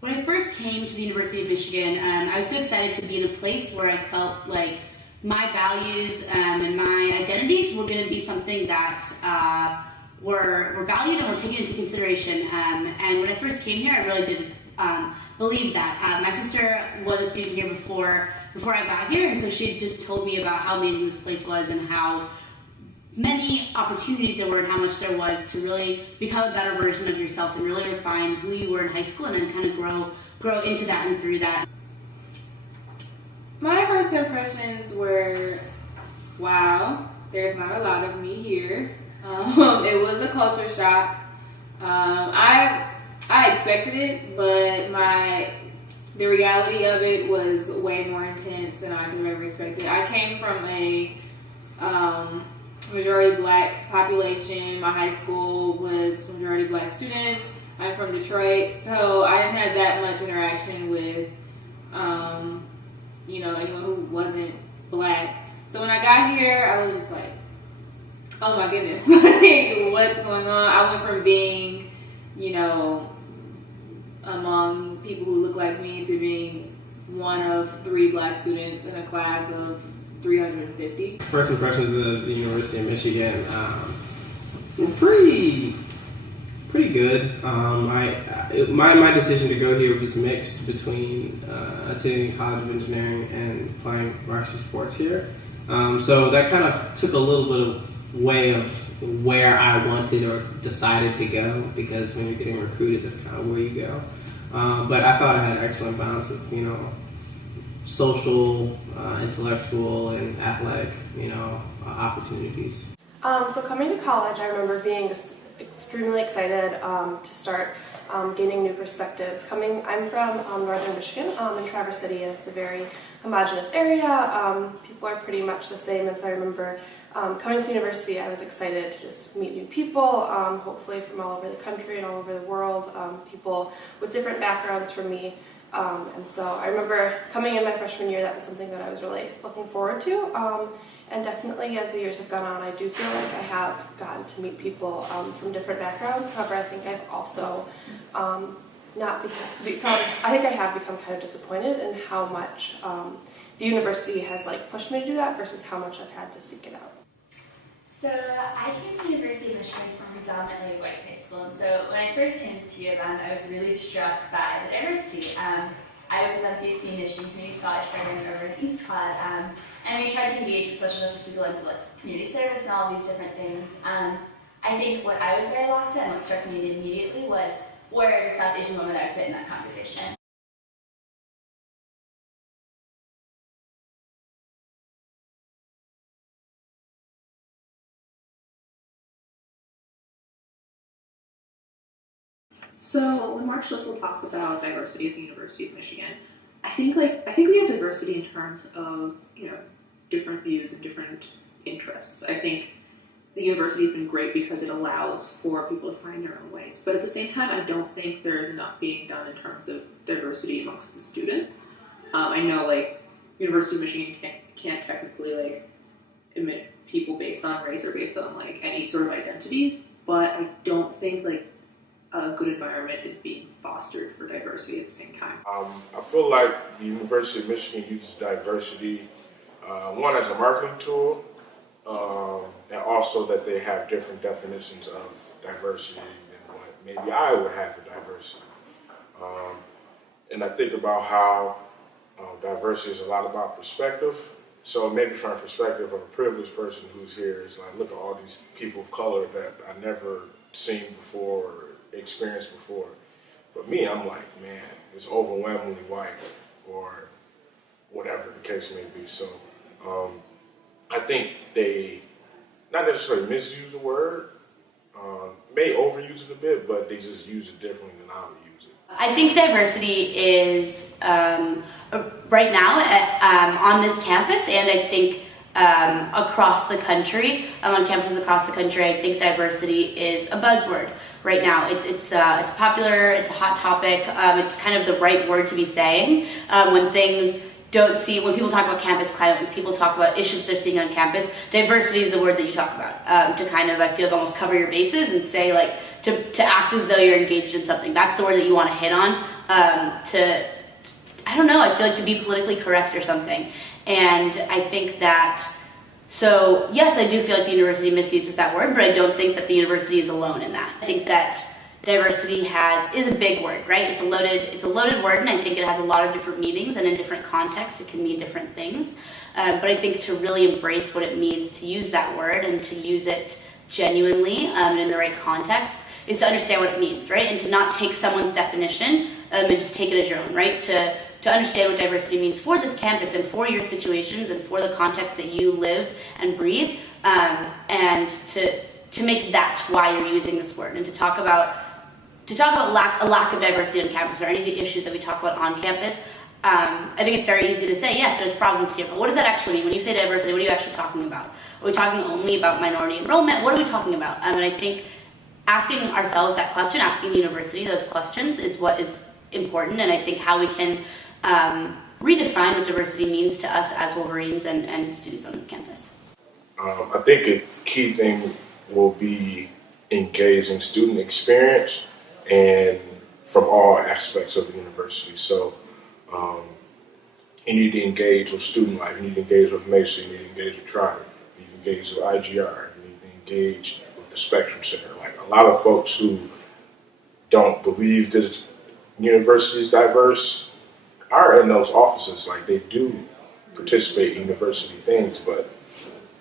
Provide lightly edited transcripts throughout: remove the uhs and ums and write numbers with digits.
When I first came to the University of Michigan, I was so excited to be in a place where I felt like my values and my identities were going to be something that were valued and were taken into consideration. And when I first came here, I really didn't believe that. My sister was a student here before I got here, and so she just told me about how amazing this place was and how many opportunities there were and how much there was to really become a better version of yourself and really refine who you were in high school and then kind of grow into that and through that. My first impressions were, wow, there's not a lot of me here. It was a culture shock. I expected it, but the reality of it was way more intense than I could have ever expected. I came from a majority black population. My high school was majority black students. I'm from Detroit, so I didn't have that much interaction with, anyone who wasn't black. So when I got here, I was just like, oh my goodness, like, what's going on? I went from being, among people who look like me to being one of 3 black students in a class of 350. First impressions of the University of Michigan, pretty good. My decision to go here was mixed between attending College of Engineering and playing varsity sports here. So that kind of took a little bit of way of where I wanted or decided to go, because when you're getting recruited, that's kind of where you go. But I thought I had an excellent balance of, social, intellectual, and athletic, opportunities. So coming to college, I remember being just extremely excited to start gaining new perspectives. I'm from northern Michigan, in Traverse City, and it's a very homogenous area. People are pretty much the same, and so I remember coming to the university, I was excited to just meet new people, hopefully from all over the country and all over the world, people with different backgrounds from me. And so I remember coming in my freshman year, that was something that I was really looking forward to. And definitely as the years have gone on, I do feel like I have gotten to meet people from different backgrounds. However, I think I've also I have become kind of disappointed in how much the university has pushed me to do that versus how much I've had to seek it out. So I came to the University of Michigan from a predominantly white high school, and so when I first came to U of M, I was really struck by the diversity. I was with MCSD Michigan Community College program over in East Quad, and we tried to engage with social justice people and community service and all these different things. I think what I was very lost in and what struck me immediately was, where as a South Asian woman I fit in that conversation. So when Mark Schlissel talks about diversity at the University of Michigan, I think we have diversity in terms of different views and different interests. I think the university has been great because it allows for people to find their own ways. But at the same time, I don't think there is enough being done in terms of diversity amongst the student. I know University of Michigan can't technically admit people based on race or based on any sort of identities, but I don't think a good environment is being fostered for diversity at the same time. I feel like the University of Michigan uses diversity, one, as a marketing tool, and also that they have different definitions of diversity than what maybe I would have for diversity. And I think about how diversity is a lot about perspective. So maybe from a perspective of a privileged person who's here, it's look at all these people of color that I never seen before or experienced before. But me, I'm man, it's overwhelmingly white, or whatever the case may be. So I think they not necessarily misuse the word, may overuse it a bit, but they just use it differently than I would use it. I think diversity is right now on this campus, and I think across the country, on campuses across the country, I think diversity is a buzzword right now. It's popular, it's a hot topic, it's kind of the right word to be saying when people talk about campus climate, when people talk about issues they're seeing on campus, diversity is the word that you talk about to kind of, I feel, almost cover your bases and say to act as though you're engaged in something. That's the word that you want to hit on I don't know, I feel like to be politically correct or something. And I think that, so yes, I do feel like the university misuses that word, but I don't think that the university is alone in that. I think that diversity is a big word, right? It's a loaded word, and I think it has a lot of different meanings, and in different contexts it can mean different things. But I think to really embrace what it means to use that word and to use it genuinely and in the right context is to understand what it means, right? And to not take someone's definition and just take it as your own, right? To understand what diversity means for this campus and for your situations and for the context that you live and breathe, and to make that why you're using this word, and to talk about a lack of diversity on campus or any of the issues that we talk about on campus. I think it's very easy to say, yes, there's problems here, but what does that actually mean? When you say diversity, what are you actually talking about? Are we talking only about minority enrollment? What are we talking about? And I think asking ourselves that question, asking the university those questions is what is important, and I think how we can redefine what diversity means to us as Wolverines and students on this campus. I think a key thing will be engaging student experience and from all aspects of the university. So you need to engage with student life, you need to engage with Mesa, you need to engage with Trotter, you need to engage with IGR, you need to engage with the Spectrum Center. Like a lot of folks who don't believe this university is diverse are in those offices. Like they do participate in university things, but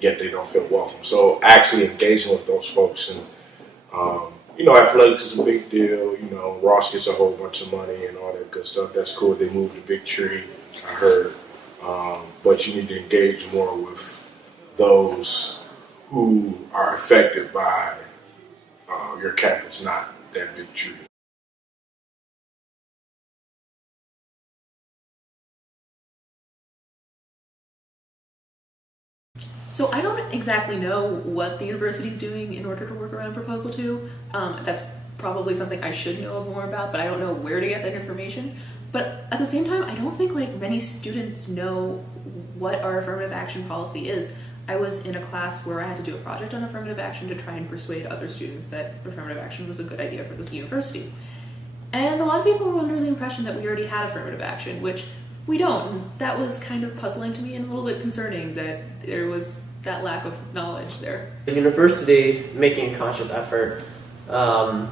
yet they don't feel welcome. So actually engaging with those folks, and athletics is a big deal. Ross gets a whole bunch of money and all that good stuff. That's cool. They moved the big tree, I heard. But you need to engage more with those who are affected by your campus, not that big tree. So I don't exactly know what the university is doing in order to work around Proposal 2. That's probably something I should know more about, but I don't know where to get that information. But at the same time, I don't think many students know what our affirmative action policy is. I was in a class where I had to do a project on affirmative action to try and persuade other students that affirmative action was a good idea for this university. And a lot of people were under the impression that we already had affirmative action, which we don't. And that was kind of puzzling to me and a little bit concerning that there was that lack of knowledge there. The university making a conscious effort, I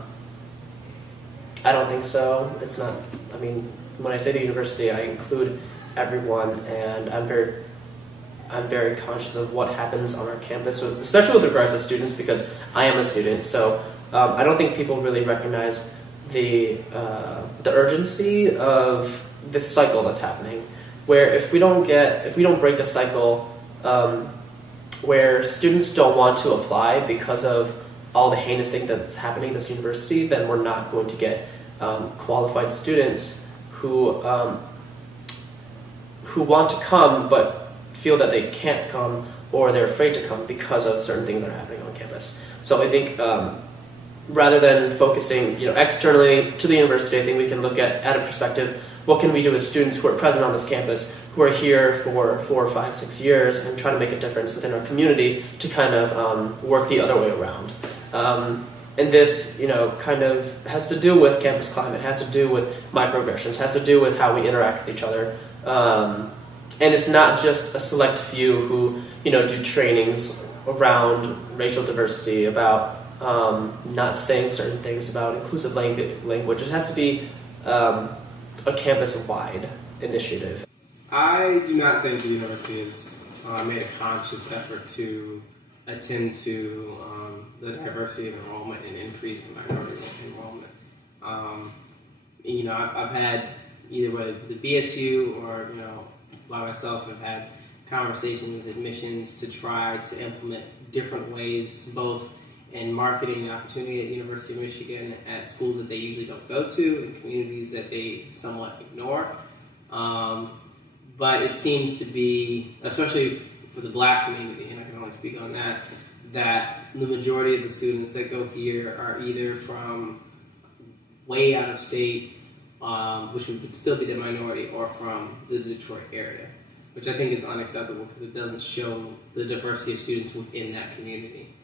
don't think so. It's not, when I say the university, I include everyone, and I'm very conscious of what happens on our campus, especially with regards to students, because I am a student. So I don't think people really recognize the urgency of this cycle that's happening, where if we don't break the cycle, where students don't want to apply because of all the heinous thing that's happening at this university, then we're not going to get qualified students who want to come but feel that they can't come, or they're afraid to come because of certain things that are happening on campus. So I think rather than focusing externally to the university, I think we can look at a perspective. What can we do as students who are present on this campus, who are here for 4, 5, 6 years, and try to make a difference within our community to kind of work the other way around? And this, kind of has to do with campus climate, has to do with microaggressions, has to do with how we interact with each other. And it's not just a select few who, do trainings around racial diversity, about not saying certain things, about inclusive language. It has to be a campus-wide initiative. I do not think the university has made a conscious effort to attend to the diversity of enrollment and increase in minority enrollment. I've had either with the BSU or by myself, I've had conversations with admissions to try to implement different ways, both in marketing the opportunity at the University of Michigan at schools that they usually don't go to, in communities that they somewhat ignore. But it seems to be, especially for the Black community, and I can only speak on that the majority of the students that go here are either from way out of state, which would still be the minority, or from the Detroit area, which I think is unacceptable because it doesn't show the diversity of students within that community.